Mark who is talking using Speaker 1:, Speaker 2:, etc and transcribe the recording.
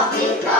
Speaker 1: Africa.